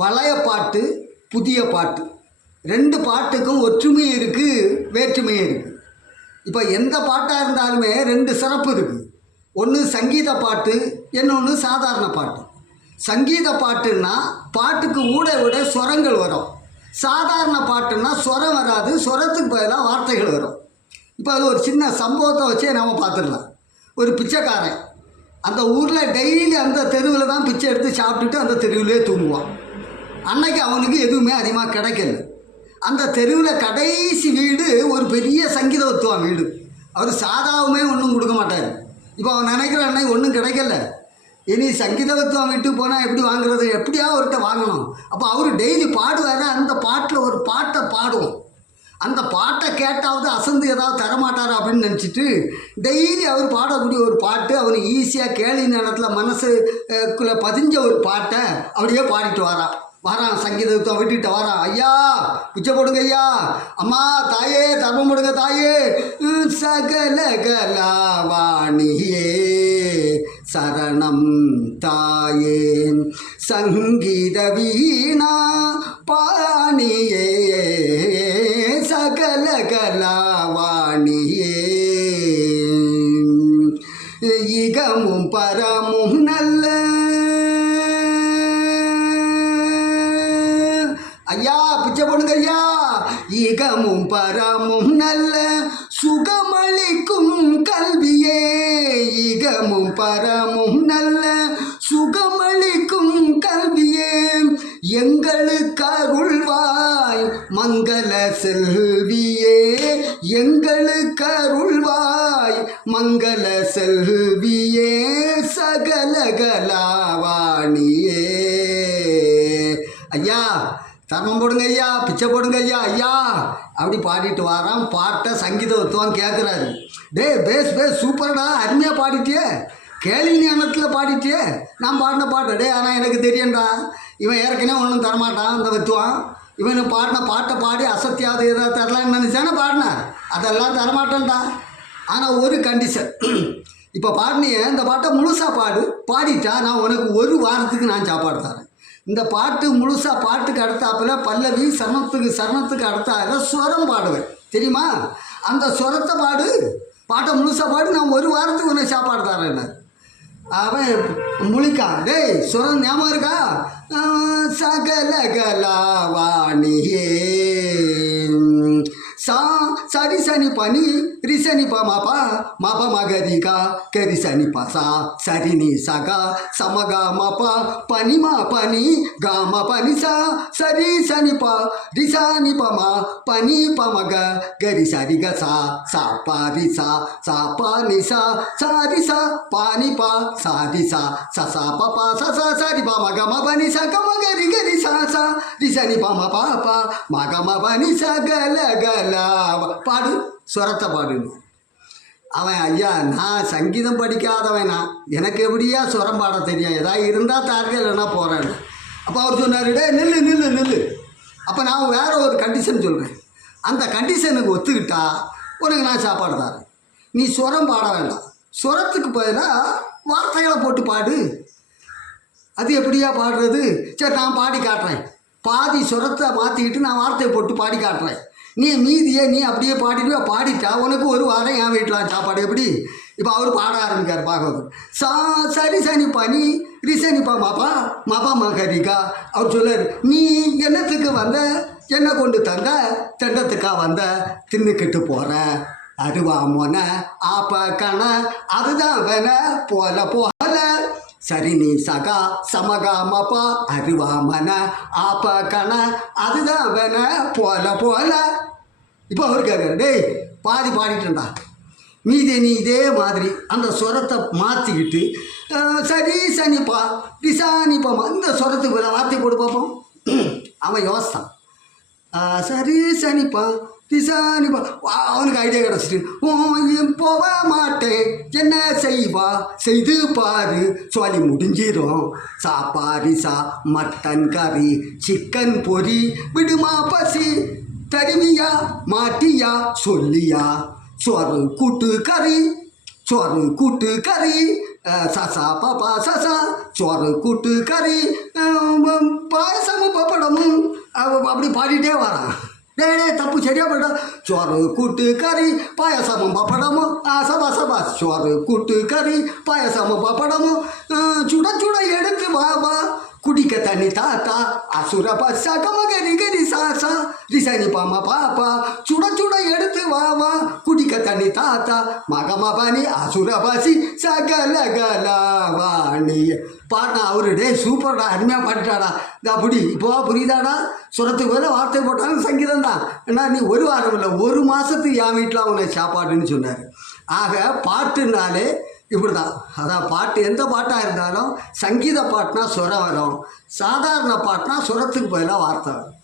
பழைய பாட்டு புதிய பாட்டு ரெண்டு பாட்டுக்கும் ஒற்றுமையும் இருக்குது வேற்றுமையும் இருக்குது. இப்போ எந்த பாட்டாக இருந்தாலுமே ரெண்டு சிறப்பு இருக்குது. ஒன்று சங்கீத பாட்டு, இன்னொன்று சாதாரண பாட்டு. சங்கீத பாட்டுன்னா பாட்டுக்கு விட ஸ்வரங்கள் வரும். சாதாரண பாட்டுன்னா ஸ்வரம் வராது, ஸ்வரத்துக்கு பதிலாக வார்த்தைகள் வரும். இப்போ அது ஒரு சின்ன சம்பவத்தை வச்சே நாம் பார்த்துடலாம். ஒரு பிச்சைக்காரன் அந்த ஊரில் டெய்லி அந்த தெருவில் தான் பிச்சை எடுத்து சாப்பிட்டுட்டு அந்த தெருவிலே தூங்குவான். அன்னைக்கு அவனுக்கு எதுவுமே அதிகமாக கிடைக்கல. அந்த தெருவில் கடைசி வீடு ஒரு பெரிய சங்கீத வித்துவான் வீடு. அவர் சாதாவுமே ஒன்றும் கொடுக்க மாட்டார். இப்போ அவன் நினைக்கிற அன்னைக்கு ஒன்றும் கிடைக்கல, இனி சங்கீத வித்துவான் வீட்டுக்கு போனால் எப்படி வாங்குறது, எப்படியா அவர்கிட்ட வாங்கணும். அப்போ அவர் டெய்லி பாடுவார். அந்த பாட்டில் ஒரு பாட்டை பாடுவோம். அந்த பாட்டை கேட்டாவது அசந்து ஏதாவது தரமாட்டார் அப்படின்னு நினச்சிட்டு டெய்லி அவர் பாடக்கூடிய ஒரு பாட்டு அவனுக்கு ஈஸியாக கேள்வி நேரத்தில் மனசுக்குள்ளே பதிஞ்ச ஒரு பாட்டை அப்படியே பாடிட்டு வரான் சங்கீதத்தை விட்டுட்டு வரான். ஐயா பிச்சை போடுங்க ஐயா, அம்மா தாயே தர்மம் போடுங்க தாயே, சகல கலாவாணியே சரணம் தாயே, சங்கீத வீணா பாணியே சகல கலாவாணியே, இகமும் பரமும் நல்ல ஐயா பிச்சை போடுங்க ஐயா, இகமும் பரமும் நல்ல சுகமளிக்கும் கல்வியே, இகமும் பரமும் நல்ல சுகமளிக்கும் கல்வியே, எங்களுக்கு அருள்வாய் மங்கள செல்வியே, எங்களுக்கு அருள்வாய் மங்கள செல்வியே, சகல கலாவாணியே. ஐயா தர்மம் போடுங்க ஐயா, பிச்சை போடுங்க ஐயா ஐயா அப்படி பாடிட்டு வரான். பாட்டை சங்கீத வித்துவான் கேட்குறாரு. பேஸ் சூப்பர்டா, அருமையாக பாடிட்டியே, கேள்வி ஞானத்தில் பாடிட்டியே, நான் பாடின பாட்டு ஆனால் எனக்கு தெரியும்டா, இவன் ஏற்கனவே ஒன்றும் தரமாட்டான் அந்த வித்துவான், இவனு பாடின பாட்டை பாடி அசத்தியாவது ஏதாவது தரலான்னு நினச்சானே பாடினேன், அதெல்லாம் தரமாட்டேன்டா. ஆனால் ஒரு கண்டிஷன், இப்போ பாடினியே இந்த பாட்டை முழுசாக பாடிட்டா நான் உனக்கு ஒரு வாரத்துக்கு நான் சாப்பாடு தரேன். இந்த பாட்டு முழுசாக பாட்டுக்கு அடுத்தாப்புல பல்லவி சரணத்துக்கு அடுத்தாப்புல ஸ்வரம் பாடுவேன் தெரியுமா, அந்த ஸ்வரத்தை பாட்டை முழுசாக பாடு, நான் ஒரு வாரத்துக்கு உன்னை சாப்பாடு தரேன். அவன் முழிக்கான். ஸ்வரம் ஞாபகம் இருக்கா, சகல கலாவாணியே சரி சனி பனி ரிசனி மாபா மாபா மகரிகா கரி சனி பசா சரி நீ சகா சமகா மாபா பனி மா பனி காமா பனி சா சரி சனி பா ரிசானி பமா பனி பமக கரி சரி க சா பா ரிசா சா பா நி சா சாரி சா பானி பா சாரி சா சா பா சா சரி பா மக மா பனி சா க மகரி கரி சா ரிசனி பா மா பா பா மக மா பனி சா கல கல பாடு ஸ்வரத்தை பாடுன்னு. அவன் ஐயா நான் சங்கீதம் படிக்காதவன், எனக்கு எப்படியா ஸ்வரம் பாட தெரியும், ஏதாவது இருந்தால் தாருங்க இல்லைன்னா போகிறேன்னு. அப்போ அவர் சொன்னார், நில்லு. அப்போ நான் வேறு ஒரு கண்டிஷன் சொல்கிறேன், அந்த கண்டிஷனுக்கு ஒத்துக்கிட்டா உனக்கு நான் சாப்பாடு தரேன். நீ ஸ்வரம் பாட வேண்டாம், ஸ்வரத்துக்கு பதிலாக வார்த்தைகளை போட்டு பாடு. அது எப்படியா பாடுறது, சரி நான் பாடி காட்டுறேன், பாதி ஸ்வரத்தை மாற்றிக்கிட்டு நான் வார்த்தையை போட்டு பாடி காட்டுறேன், நீ மீதியை நீ அப்படியே பாடிட்டா உனக்கு ஒரு வாரம் என் வீட்டில் சாப்பாடு எப்படி. இப்போ அவர் பாட ஆரம்பிக்கார் பாகவதர். சரி சனி பனி ரிசனி பா மாப்பா மாப்பா மகரிகா. அவர் சொல்லார், நீ என்னத்துக்கு வந்த, என்ன கொண்டு தந்த, தெண்டத்துக்கா வந்த, தின்னுக்கிட்டு போகிற அருவா மோன ஆப்ப கண அதுதான் வேண போல சரி நீ சகா சமகா மப்பா அருவா மன ஆப்ப கண அதுதான் வேண போல. இப்போ அவர் கேட்குற, பாதி பாடிட்டேன்டா, மீதி நீ இதே மாதிரி அந்த ஸ்வரத்தை மாற்றிக்கிட்டு சரி சனிப்பா ரிசானிப்பாமா இந்த ஸ்வரத்துக்கு வார்த்தை போட்டு பார்ப்போம். அவன் யோசித்தான், சரி சனிப்பா ரிசானிப்பா. அவனுக்கு ஐடியா கிடச்சிட்டு, போக மாட்டேன் என்ன செய்வா செய்து பாரு சொல்லி முடிஞ்சிடும். சாப்பாரிசா மட்டன் கறி சிக்கன் பொரி விடுமா பசி தருவியா மாட்டியா சொல்லியா சோறு கூட்டு கறி சசா பாப்பா சசா சோறு கூட்டு கறி பாயசமும் அப்படி பாடிட்டே வரான். டேய் தப்பு சரியா போயிட்டா. சோறு கூட்டு கறி பாயசமும் பப்படமும் சபா சபா சோறு கூட்டு கறி பாயசமும் பப்படமும் சுட சுட எடுத்து வா வா குடிக்க தண்ணி தாத்தா அசுர பசா கமகரி கரி சாசா ரிசனி பாமா பாப்பா சுட சுட எடுத்து வா வா குடிக்க தண்ணி தாத்தா மகமா பாணி அசுர பாசி சகல கலாவாணி பாட்டா அவரு டே சூப்பர்டா அருமையாக பாட்டுட்டாடா அப்படி இப்போ புரியுதாடா சுரத்துக்கு மேலே வார்த்தை போட்டாலும் சங்கீதம் தான். ஏன்னா நீ ஒரு வாரம் இல்லை 1 மாதத்துக்கு என் வீட்டில் அவனை சாப்பாடுன்னு சொன்னார். ஆக பாட்டுனாலே இப்படி தான். அதான் பாட்டு எந்த பாட்டாக இருந்தாலும் சங்கீத பாட்டுனா சுரம் வரும், சாதாரண பாட்டுனா சுரத்துக்கு பதிலாக வார்த்தை வரும்.